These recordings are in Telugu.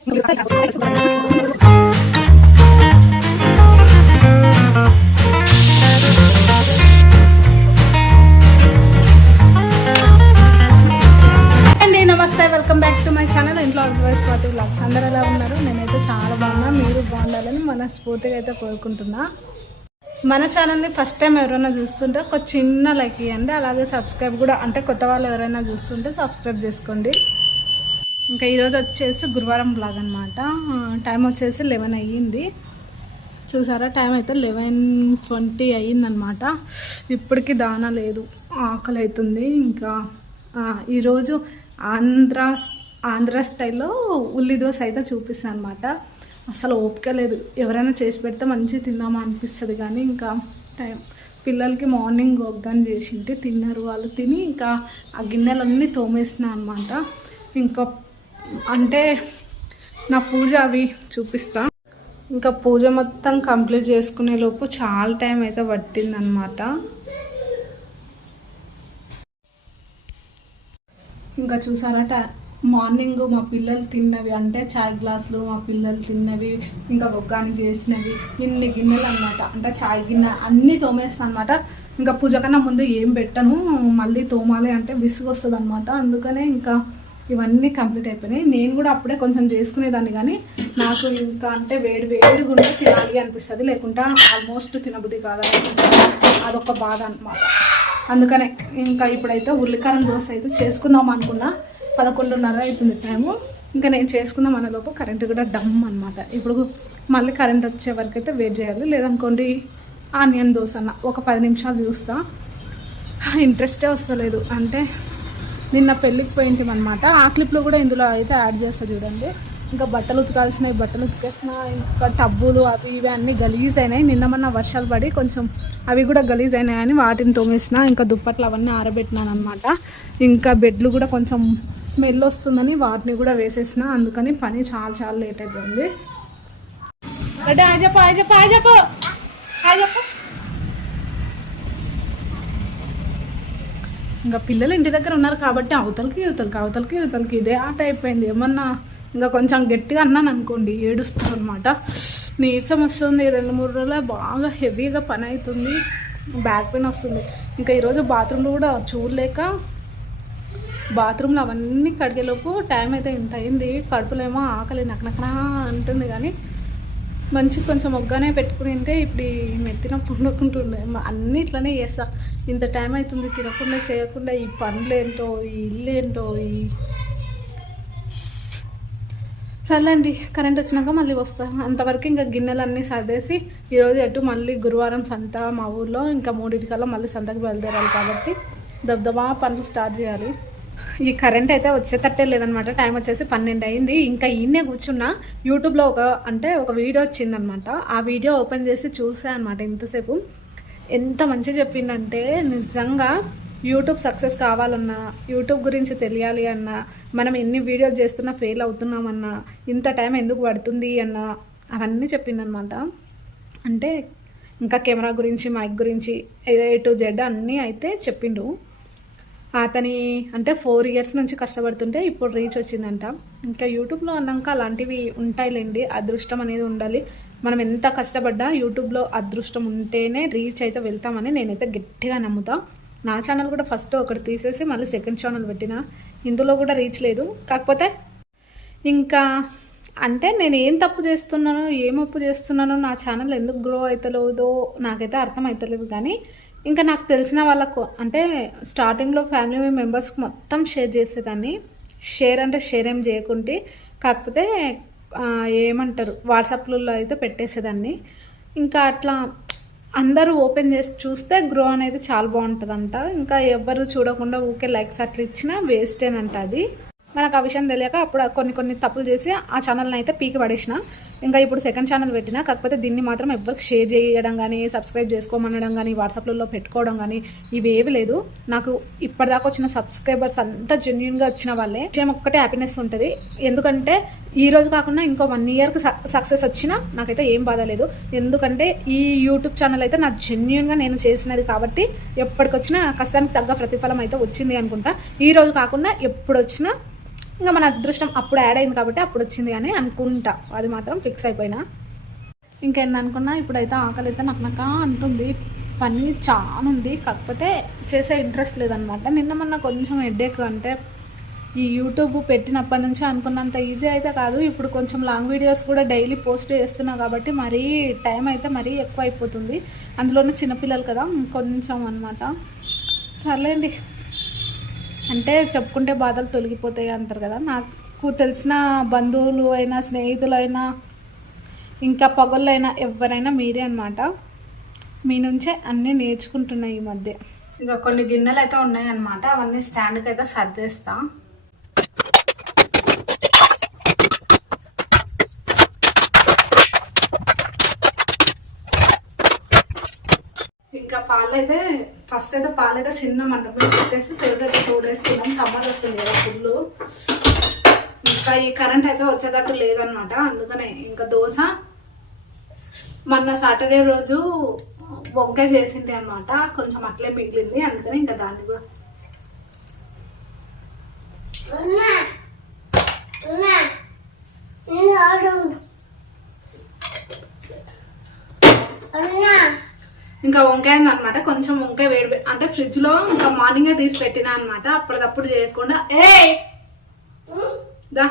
అండి నమస్తే welcome back to my channel. ఇంట్లో హౌస్ స్వాతి బ్లాగ్స్ అందరు ఎలా ఉన్నారు? నేనైతే చాలా బాగున్నా. మీరు బాగుండాలని మనస్ఫూర్తిగా అయితే కోరుకుంటున్నా. మన ఛానల్ని ఫస్ట్ టైం ఎవరైనా చూస్తుంటే ఒక చిన్న లైక్ ఇవ్వండి అలాగే సబ్స్క్రైబ్ కూడా అంటే కొత్త వాళ్ళు ఎవరైనా చూస్తుంటే సబ్స్క్రైబ్ చేసుకోండి. ఇంకా ఈరోజు వచ్చేసి గురువారం బ్లాగ్ అనమాట టైం వచ్చేసి లెవెన్ అయ్యింది. చూసారా? టైం అయితే లెవెన్ ట్వంటీ అయ్యిందనమాట ఇప్పటికి దాన లేదు. ఆకలి అవుతుంది ఇంకా ఈరోజు ఆంధ్ర ఆంధ్ర స్టైల్లో ఉల్లి దోశ అయితే చూపిస్తాను అనమాట అసలు ఓపిక లేదు. ఎవరైనా చేసి పెడితే మంచిగా తిందామా అనిపిస్తుంది కానీ ఇంకా టైం. పిల్లలకి మార్నింగ్ ఒగ్గని చేసింటే తిన్నారు వాళ్ళు. తిని ఇంకా ఆ గిన్నెలన్నీ తోమేసిన అనమాట ఇంకా అంటే నా పూజ అవి చూపిస్తా. ఇంకా పూజ మొత్తం కంప్లీట్ చేసుకునే లోపు చాలా టైం అయితే పట్టిందనమాట ఇంకా చూసారట మార్నింగ్ మా పిల్లలు తిన్నవి అంటే చాయ్ గ్లాసులు మా పిల్లలు తిన్నవి ఇంకా బొగ్గాని చేసినవి ఇన్ని గిన్నెలు అనమాట అంటే చాయ్ గిన్నె అన్నీ తోమేస్తాను అనమాట ఇంకా పూజ కన్నా ముందు ఏం పెట్టను మళ్ళీ తోమాలి అంటే విసుగు వస్తుంది అనమాట అందుకనే ఇంకా ఇవన్నీ కంప్లీట్ అయిపోయినాయి. నేను కూడా అప్పుడే కొంచెం చేసుకునేదాన్ని కానీ నాకు ఇంకా అంటే వేడి వేడిగా ఉంటే తినాలి అనిపిస్తుంది. లేకుంటే ఆల్మోస్ట్ తినబుద్ధి కాదు అదొక బాధ అనమాట అందుకనే ఇంకా ఇప్పుడైతే ఉల్లికారం దోశ అయితే చేసుకుందాం అనుకున్నా. పదకొండున్నర అవుతుంది టైము ఇంకా నేను చేసుకుందాం అనే లోపు కరెంట్ కూడా డమ్ అనమాట ఇప్పుడు మళ్ళీ కరెంట్ వచ్చే వరకు అయితే వెయిట్ చేయాలి. లేదనుకోండి ఆనియన్ దోశ అన్న ఒక పది నిమిషాలు చూస్తా. ఇంట్రెస్టే వస్తలేదు. అంటే నిన్న పెళ్ళికి పోయింటాం అనమాట ఆ క్లిప్లో కూడా ఇందులో అయితే యాడ్ చేస్తా చూడండి. ఇంకా బట్టలు ఉతకాల్సినవి బట్టలు ఉతికేసిన ఇంకా టబ్బులు అవి ఇవి అన్నీ గలీజ్ అయినాయి నిన్న మొన్న వర్షాలు పడి కొంచెం అవి కూడా గలీజ్ అయినాయని వాటిని తోమేసిన ఇంకా దుప్పట్లు అవన్నీ ఆరబెట్టినాను అనమాట ఇంకా బెడ్లు కూడా కొంచెం స్మెల్ వస్తుందని వాటిని కూడా వేసేసిన అందుకని పని చాలా చాలా లేట్ అయిపోయింది. అంటే ఆ చెప్పు ఆ చెప్పు ఆ చెప్పు. ఆ చెప్పు. ఇంకా పిల్లలు ఇంటి దగ్గర ఉన్నారు కాబట్టి అవతలకి యువతలకి అవతలకి యువతలకి ఇదే ఆట అయిపోయింది ఏమన్నా ఇంకా కొంచెం గట్టిగా అన్నాను అనుకోండి ఏడుస్తాను అనమాట నీరసం వస్తుంది రెండు మూడు రోజులు బాగా హెవీగా పని అవుతుంది బ్యాక్ పెయిన్ వస్తుంది. ఇంకా ఈరోజు బాత్రూంలో కూడా చూడలేక బాత్రూంలో అవన్నీ కడిగేలోపు టైం అయితే ఇంత అయింది. కడుపులేమో ఆకలి నకనకనా అంటుంది కానీ మంచి కొంచెం ఒగ్గానే పెట్టుకుని ఉంటే ఇప్పుడు ఈ మెత్తిన పండుకుంటుండే. అన్నీ ఇట్లనే చేస్తా. ఇంత టైం అవుతుంది తినకుండా చేయకుండా ఈ పనులు ఏంటో ఈ ఇల్లు ఏంటో ఈ సర్లేండి కరెంట్ వచ్చినాక మళ్ళీ వస్తా. అంతవరకు ఇంకా గిన్నెలన్నీ సర్దేసి ఈరోజు ఎటు మళ్ళీ గురువారం సంత మా ఊర్లో ఇంకా మూడింటికల్లా మళ్ళీ సంతకు బయలుదేరాలి కాబట్టి దబ్దబా పనులు స్టార్ట్ చేయాలి. ఈ కరెంట్ అయితే వచ్చేటట్టే లేదనమాట. టైం వచ్చేసి పన్నెండు అయింది. ఇంకా ఈయనే కూర్చున్నా. యూట్యూబ్లో ఒక అంటే ఒక వీడియో వచ్చిందనమాట. ఆ వీడియో ఓపెన్ చేసి చూసా అనమాట ఇంతసేపు. ఎంత మంచిగా చెప్పిందంటే నిజంగా యూట్యూబ్ సక్సెస్ కావాలన్నా యూట్యూబ్ గురించి తెలియాలి అన్నా మనం ఎన్ని వీడియోస్ చేస్తున్నా ఫెయిల్ అవుతున్నామన్నా ఇంత టైం ఎందుకు పడుతుంది అన్న అవన్నీ చెప్పిందనమాట అంటే ఇంకా కెమెరా గురించి మైక్ గురించి ఏ టు జెడ్ అన్నీ అయితే చెప్పిండు. అతని అంటే ఫోర్ ఇయర్స్ నుంచి కష్టపడుతుంటే ఇప్పుడు రీచ్ వచ్చిందంట. ఇంకా యూట్యూబ్లో అన్నాక అలాంటివి ఉంటాయిలేండి అదృష్టం అనేది ఉండాలి. మనం ఎంత కష్టపడ్డా యూట్యూబ్లో అదృష్టం ఉంటేనే రీచ్ అయితే వెళ్తామని నేనైతే గట్టిగా నమ్ముతా. నా ఛానల్ కూడా ఫస్ట్ ఒకటి తీసేసి మళ్ళీ సెకండ్ ఛానల్ పెట్టిన. ఇందులో కూడా రీచ్ లేదు. కాకపోతే ఇంకా అంటే నేను ఏం తప్పు చేస్తున్నానో ఏం అప్పు చేస్తున్నానో నా ఛానల్ ఎందుకు గ్రో అవుతలేదో నాకైతే అర్థం అవుతలేదు కానీ ఇంకా నాకు తెలిసిన వాళ్ళకు అంటే స్టార్టింగ్లో ఫ్యామిలీ మెంబర్స్కి మొత్తం షేర్ చేసేదాన్ని. షేర్ అంటే షేర్ ఏం చేయకుంటే కాకపోతే ఏమంటారు వాట్సాప్లలో అయితే పెట్టేసేదాన్ని. ఇంకా అట్లా అందరూ ఓపెన్ చేసి చూస్తే గ్రో అనేది చాలా బాగుంటుందంట. ఇంకా ఎవరు చూడకుండా ఊకే లైక్స్ అట్లా ఇచ్చినా వేస్టేనంట అది. మనకు ఆ విషయం తెలియక అప్పుడు కొన్ని కొన్ని తప్పులు చేసి ఆ ఛానల్ని అయితే పీకి పడేసిన. ఇంకా ఇప్పుడు సెకండ్ ఛానల్ పెట్టిన కాకపోతే దీన్ని మాత్రం ఎవరికి షేర్ చేయడం కానీ సబ్స్క్రైబ్ చేసుకోమనడం కానీ వాట్సాప్లలో పెట్టుకోవడం కానీ ఇవేవి లేదు. నాకు ఇప్పటిదాకా వచ్చిన సబ్స్క్రైబర్స్ అంతా జెన్యున్గా వచ్చిన వాళ్ళే. విషయం ఒక్కటే హ్యాపీనెస్ ఉంటుంది. ఎందుకంటే ఈ రోజు కాకుండా ఇంకో వన్ ఇయర్కి సక్సెస్ వచ్చినా నాకైతే ఏం బాధ లేదు. ఎందుకంటే ఈ యూట్యూబ్ ఛానల్ అయితే నా జెన్యున్గా నేను చేసినది కాబట్టి ఎప్పటికొచ్చినా కష్టానికి తగ్గ ప్రతిఫలం అయితే వచ్చింది అనుకుంటా. ఈ రోజు కాకుండా ఎప్పుడు వచ్చినా ఇంకా మన అదృష్టం అప్పుడు యాడ్ అయింది కాబట్టి అప్పుడు వచ్చింది కానీ అనుకుంటా. అది మాత్రం ఫిక్స్ అయిపోయినా. ఇంకేం అనుకున్నా? ఇప్పుడైతే ఆకలి అయితే నాకు నాక అంటుంది. పని చాలా ఉంది కాకపోతే చేసే ఇంట్రెస్ట్ లేదనమాట నిన్న మొన్న కొంచెం హెడ్ఏక్ అంటే ఈ యూట్యూబ్ పెట్టినప్పటి నుంచి అనుకున్నంత ఈజీ అయితే కాదు. ఇప్పుడు కొంచెం లాంగ్ వీడియోస్ కూడా డైలీ పోస్ట్ చేస్తున్నా కాబట్టి మరీ టైం అయితే మరీ ఎక్కువ అయిపోతుంది. అందులోనే చిన్నపిల్లలు కదా కొంచెం అనమాట సర్లేండి. అంటే చెప్పుకుంటే బాధలు తొలగిపోతాయి అంటారు కదా. నాకు తెలిసిన బంధువులు అయినా స్నేహితులు అయినా ఇంకా పగళ్ళైనా ఎవరైనా మీరే అనమాట మీ నుంచే అన్నీ నేర్చుకుంటున్నాయి ఈ మధ్య. ఇంకా కొన్ని గిన్నెలు అయితే ఉన్నాయి అనమాట అవన్నీ స్టాండ్కి అయితే సర్దేస్తా. పాలు అయితే ఫస్ట్ అయితే పాలు అయితే చిన్న మండపంలో పెట్టేసి పెరుగు అయితే టూ డేస్ తిన్నాం సమ్మర్ వస్తుంది కదా ఫుల్ ఇంకా ఈ కరెంట్ అయితే వచ్చేటట్టు లేదనమాట అందుకనే ఇంకా దోశ మొన్న సాటర్డే రోజు వంకాయ చేసింది అనమాట కొంచెం అట్లే మిగిలింది అందుకని ఇంకా దాన్ని కూడా. ఇంకా వంకాయ అనమాట కొంచెం వంకాయ వేడి అంటే ఫ్రిడ్జ్లో ఇంకా మార్నింగే తీసి పెట్టినా అనమాట అప్పటికప్పుడు చేయకుండా ఏ దా.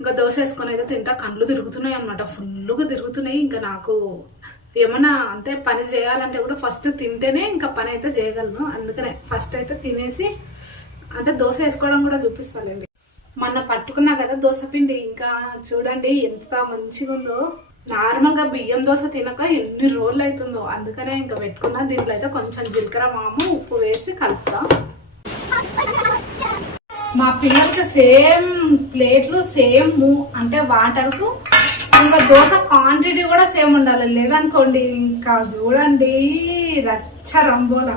ఇంకా దోశ వేసుకొని అయితే తింటా. కళ్ళు తిరుగుతున్నాయి అనమాట ఫుల్గా తిరుగుతున్నాయి. ఇంకా నాకు ఏమన్నా అంటే పని చేయాలంటే కూడా ఫస్ట్ తింటేనే ఇంకా పని అయితే చేయగలను. అందుకనే ఫస్ట్ అయితే తినేసి అంటే దోశ వేసుకోవడం కూడా చూపిస్తానండి మొన్న పట్టుకున్నా కదా దోశ పిండి. ఇంకా చూడండి ఎంత మంచిగా ఉందో నార్మల్గా బియ్యం దోశ తినక ఎన్ని రోజులు అవుతుందో అందుకనే ఇంకా పెట్టుకున్నా. దీంట్లో అయితే కొంచెం జీలకర్ర మాము ఉప్పు వేసి కలుపుతా. మా పిల్లలకి సేమ్ ప్లేట్లు సేమ్ అంటే వాటర్కు ఇంకా దోశ క్వాంటిటీ కూడా సేమ్ ఉండాలి. లేదనుకోండి ఇంకా చూడండి రచ్చ రంబోల.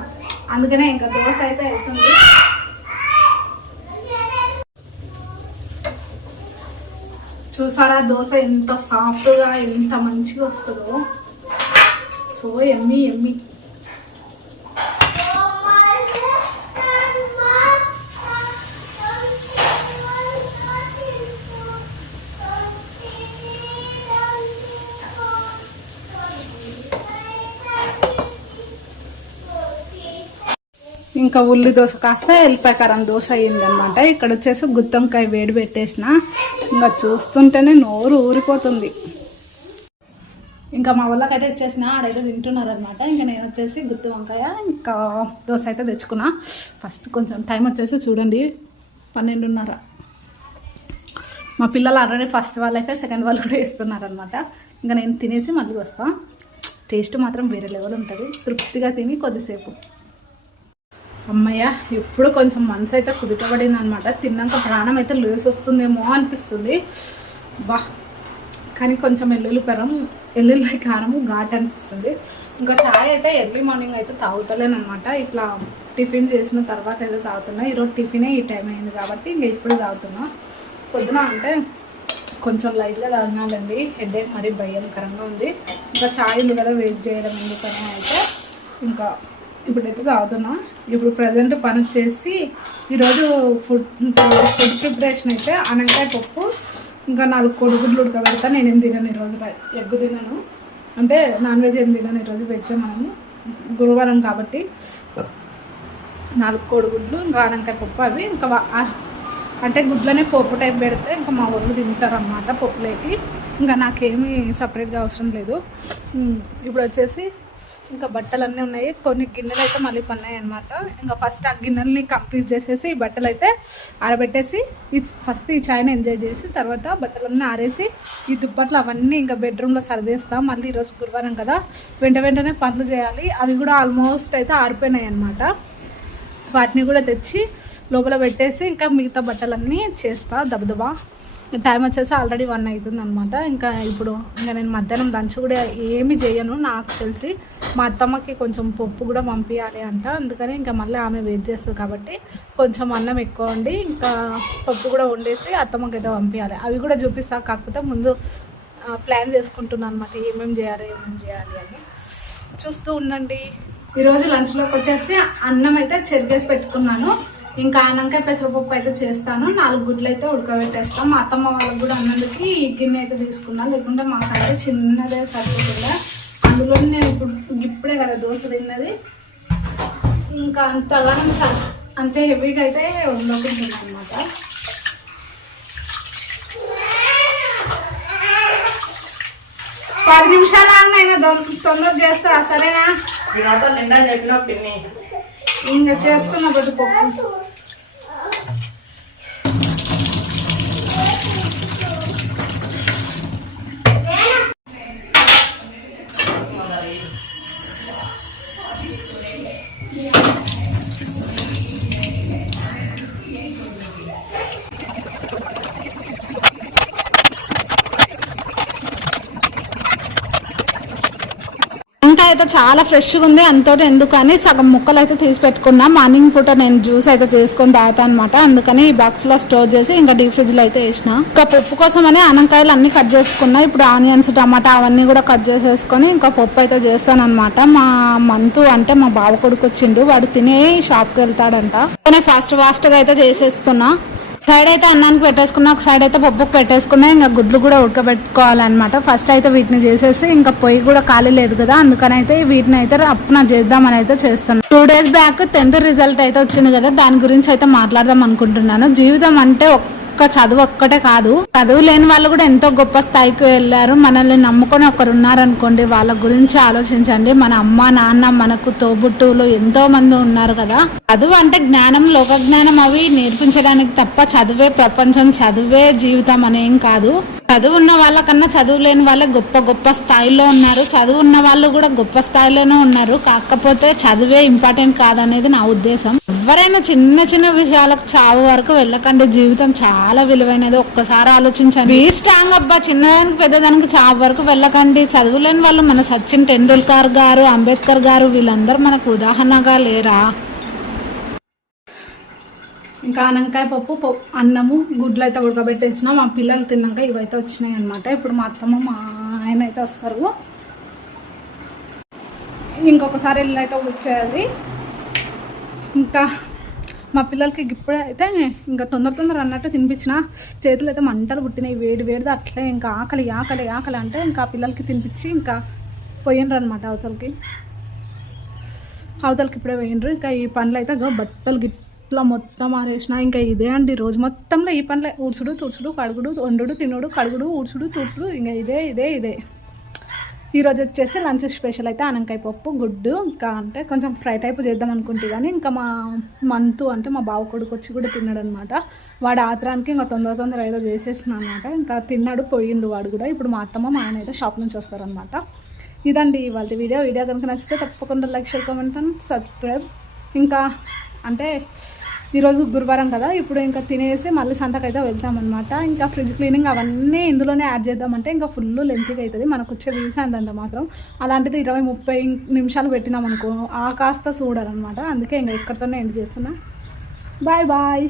అందుకనే ఇంకా దోశ అయితే వెళ్తుంది. చూసారా? దోశ ఎంత సాఫ్ట్గా ఎంత మంచిగా వస్తుందో. సో ఎమ్మి ఎమ్మి ఇంకా ఉల్లి దోశ కాస్త ఎల్లిపాయ కారం దోశ అయ్యిందనమాట ఇక్కడ వచ్చేసి గుత్తంకాయ వేడి పెట్టేసిన. ఇంకా చూస్తుంటేనే నోరు ఊరిపోతుంది. ఇంకా మా వాళ్ళకైతే ఇచ్చేసిన ఆడైతే తింటున్నారు అనమాట ఇంకా నేను వచ్చేసి గుత్తి వంకాయ ఇంకా దోశ అయితే తెచ్చుకున్నా. ఫస్ట్ కొంచెం టైం వచ్చేసి చూడండి. పన్నెండున్నర. మా పిల్లలు ఆల్రెడీ ఫస్ట్ వాళ్ళైతే సెకండ్ వాళ్ళు కూడా వేస్తున్నారనమాట ఇంకా నేను తినేసి మళ్ళీ వస్తాను టేస్ట్ మాత్రం వేరే లెవెల్ ఉంటుంది. తృప్తిగా తిని కొద్దిసేపు. అమ్మయ్య ఎప్పుడు కొంచెం మనసు అయితే కుదుటబడింది అనమాట తిన్నాక ప్రాణం అయితే లేసి వస్తుందేమో అనిపిస్తుంది. బా కానీ కొంచెం ఎల్లుల్లి పెరం ఎల్లుల్లి కారము ఘాట్ అనిపిస్తుంది. ఇంకా చాయ్ అయితే ఎర్లీ మార్నింగ్ అయితే తాగుతలేనమాట ఇట్లా టిఫిన్ చేసిన తర్వాత అయితే తాగుతున్నా. ఈరోజు టిఫినే ఈ టైం అయింది కాబట్టి ఇంకా ఇప్పుడు తాగుతున్నా. పొద్దున అంటే కొంచెం లైట్గా తాగినాలండి. హెడేక్ మరీ భయంకరంగా ఉంది. ఇంకా చాయ్ ఉంది కదా వెయిట్ చేయడం ఎందుకని అయితే ఇంకా ఇప్పుడైతే తాగుతున్నా. ఇప్పుడు ప్రజెంట్ పని వచ్చేసి ఈరోజు ఫుడ్ ఫుడ్ ప్రిపరేషన్ అయితే అనకాయ పప్పు ఇంకా నాలుగు కొడుగుడ్లు ఉడకబెడతా. నేనేం తినను ఈరోజు ఎగ్గు తినను. అంటే నాన్ వెజ్ ఏం తినను ఈరోజు వెజ్ మనము గురువారం కాబట్టి. నాలుగు కోడిగుడ్లు ఇంకా అనకాయ పప్పు అవి ఇంకా అంటే గుడ్లనే పప్పు టైప్ పెడితే ఇంకా మా వాళ్ళు తింటారు అన్నమాట పప్పులేకి. ఇంకా నాకేమీ సపరేట్గా అవసరం లేదు. ఇప్పుడు వచ్చేసి ఇంకా బట్టలు అన్నీ ఉన్నాయి. కొన్ని గిన్నెలు అయితే మళ్ళీ పన్నాయి అనమాట ఇంకా ఫస్ట్ ఆ గిన్నెల్ని కంప్లీట్ చేసేసి ఈ బట్టలు అయితే ఆరబెట్టేసి ఈ ఫస్ట్ ఈ చాయ్ని ఎంజాయ్ చేసి తర్వాత బట్టలన్నీ ఆరేసి ఈ దుప్పట్లు అవన్నీ ఇంకా బెడ్రూమ్లో సర్దేస్తాం. మళ్ళీ ఈరోజు గురువారం కదా. వెంట వెంటనే పనులు చేయాలి. అవి కూడా ఆల్మోస్ట్ అయితే ఆరిపోయినాయి అనమాట వాటిని కూడా తెచ్చి లోపల పెట్టేసి ఇంకా మిగతా బట్టలన్నీ చేస్తా. దబదబా. టైం వచ్చేసి ఆల్రెడీ వన్ అవుతుంది అనమాట ఇంకా ఇప్పుడు ఇంకా నేను మధ్యాహ్నం లంచ్ కూడా ఏమి చేయను. నాకు తెలిసి మా అత్తమ్మకి కొంచెం పప్పు కూడా పంపించాలి అంట. అందుకని ఇంకా మళ్ళీ ఆమె వెయిట్ చేస్తుంది కాబట్టి కొంచెం అన్నం ఎక్కువ ఉండి ఇంకా పప్పు కూడా వండేసి అత్తమ్మకి అయితే పంపించాలి అవి కూడా చూపిస్తా. కాకపోతే ముందు ప్లాన్ చేసుకుంటున్నాను అనమాట ఏమేమి చేయాలి ఏమేమి చేయాలి అని. చూస్తూ ఉండండి. ఈరోజు లంచ్లోకి వచ్చేసి అన్నం అయితే చెరిగేసి పెట్టుకున్నాను. ఇంకా ఆనంకాయ పెసరపప్పు అయితే చేస్తాను. నాలుగు గుడ్లు అయితే ఉడకబెట్టేస్తాం. మా అత్తమ్మ వాళ్ళకి కూడా అన్నందుకు ఈ గిన్నె అయితే తీసుకున్నా. లేకుంటే మాకైతే చిన్నదే సరిపోతుందా అందులో నేను ఇప్పుడు ఇప్పుడే కదా దోశ తిన్నది. ఇంకా అంతగానం సరి అంతే హెవీగా అయితే ఉండకుండా అనమాట పది నిమిషాలు ఆగినైనా తొందర చేస్తా సరేనా? నాతో చెప్పిన పిన్ని. ఇంకా చేస్తున్నా బట్టి పప్పు వంకాయ అయితే చాలా ఫ్రెష్గా ఉంది. అంతటి ఎందుకని సగం ముక్కలు అయితే తీసి పెట్టుకున్నా. మార్నింగ్ పూట నేను జ్యూస్ అయితే చేసుకొని తాగుతాను అనమాట అందుకని ఈ బాక్స్లో స్టోర్ చేసి ఇంకా డీప్ ఫ్రిడ్జ్లో అయితే వేసిన. ఇంకా పప్పు కోసం అని ఆనకాయలు అన్నీ కట్ చేసుకున్నా. ఇప్పుడు ఆనియన్స్ టమాటా అవన్నీ కూడా కట్ చేసేసుకొని ఇంకా పప్పు అయితే చేస్తాను అనమాట మా మంతు అంటే మా బావ కొడుకు వచ్చిండు. వాడు తినే షాప్కి వెళ్తాడంట. నేను ఫాస్ట్ ఫాస్ట్గా అయితే చేసేస్తున్నా. సైడ్ అయితే అన్నానికి పెట్టేసుకున్నా ఒక సైడ్ అయితే పప్పుకు పెట్టేసుకున్నా ఇంకా గుడ్లు కూడా ఉడకబెట్టుకోవాలన్నమాట. ఫస్ట్ అయితే వీటిని చేసేసి ఇంకా పొయ్యి కూడా ఖాళీ లేదు కదా అందుకని అయితే వీటిని అయితే అప్పున చేద్దామని అయితే చేస్తున్నాను two days back tenth result అయితే వచ్చింది కదా దాని గురించి అయితే మాట్లాడదాం అనుకుంటున్నాను. జీవితం అంటే ఒక్క చదువు ఒక్కటే కాదు చదువు లేని వాళ్ళు కూడా ఎంతో గొప్ప స్థాయికి వెళ్ళారు. మనల్ని నమ్ముకొని ఒకరు ఉన్నారనుకోండి వాళ్ళ గురించి ఆలోచించండి. మన అమ్మ నాన్న మనకు తోబుట్టువులు ఎంతో మంది ఉన్నారు కదా. చదువు అంటే జ్ఞానం లోక జ్ఞానం అవి నేర్పించడానికి తప్ప చదువే ప్రపంచం చదువే జీవితం అనేం కాదు. చదువు ఉన్న వాళ్ళకన్నా చదువు లేని వాళ్ళే గొప్ప గొప్ప స్థాయిలో ఉన్నారు. చదువు ఉన్న వాళ్ళు కూడా గొప్ప స్థాయిలోనే ఉన్నారు. కాకపోతే చదువే ఇంపార్టెంట్ కాదనేది నా ఉద్దేశం. ఎవరైనా చిన్న చిన్న విషయాలకు చావు వరకు వెళ్ళకండి. జీవితం చాలా విలువైనది. ఒక్కసారి ఆలోచించండి. బీ స్ట్రాంగ్ అబ్బా. చిన్నదానికి పెద్దదానికి చావు వరకు వెళ్ళకండి. చదువులేని వాళ్ళు మన సచిన్ టెండూల్కర్ గారు అంబేద్కర్ గారు వీళ్ళందరూ మనకు ఉదాహరణగా లేరా? ఇంకా ఆనంకాయ పప్పు అన్నము గుడ్లు అయితే ఉడకబెట్టేసిన. మా పిల్లలు తిన్నాక ఇవైతే వచ్చినాయి అనమాట ఇప్పుడు మా అత్తమ్మ మా ఆయన అయితే వస్తారు. ఇంకొకసారి ఇల్లు అయితే చేయాలి ఇంకా మా పిల్లలకి ఇప్పుడే అయితే ఇంకా తొందర తొందర అన్నట్టు తినిపించిన. చేతులు అయితే మంటలు పుట్టినాయి. వేడి వేడిది అట్లే ఇంకా ఆకలి ఆకలి ఆకలి అంటే ఇంకా పిల్లలకి తినిపించి ఇంకా పోయినరు అనమాట అవతలకి. అవతలకి ఇప్పుడే పోయినరు. ఇంకా ఈ పనులు అయితే బట్టలు గిట్ గిట్లా మొత్తం ఆరేసిన ఇంకా ఇదే అండి రోజు మొత్తంలో ఈ పనులే. ఊడ్చుడు తుడుచుడు కడుగుడు వండుడు తినుడు కడుగుడు ఊడ్చుడు తుడుచుడు ఇంకా ఇదే ఇదే ఇదే. ఈరోజు వచ్చేసి లంచ్ స్పెషల్ అయితే అనంకాయ పప్పు గుడ్డు ఇంకా అంటే కొంచెం ఫ్రై టైప్ చేద్దాం అనుకుంటే కానీ ఇంకా మా మంతు అంటే మా బావ కొడుకు వచ్చి కూడా తిన్నాడు అనమాట వాడు ఆత్రానికి ఇంకా తొందర తొందర ఏదో చేసేసిన అనమాట. ఇంకా తిన్నాడు పోయిండు వాడు కూడా. ఇప్పుడు మా అత్తమ్మ మా ఆయన అయితే షాప్ నుంచి వస్తారనమాట. ఇదండి ఇవాళ వీడియో. వీడియో కనుక నచ్చితే తప్పకుండా like share comment and subscribe. ఇంకా అంటే ఈరోజు గురువారం కదా ఇప్పుడు ఇంకా తినేసి మళ్ళీ సంతకైతే వెళ్తామన్నమాట. ఇంకా ఫ్రిడ్జ్ క్లీనింగ్ అవన్నీ ఇందులోనే యాడ్ చేద్దామంటే ఇంకా ఫుల్ లెంత్గా అవుతుంది మనకు వచ్చే వ్యూస్ అంతంత మాత్రం. అలాంటిది ఇరవై ముప్పై నిమిషాలు పెట్టినాం అనుకో ఆ కాస్త చూడాలన్నమాట అందుకే ఇంకా ఇక్కడితోనే ఎండ్ చేస్తున్నా. Bye bye.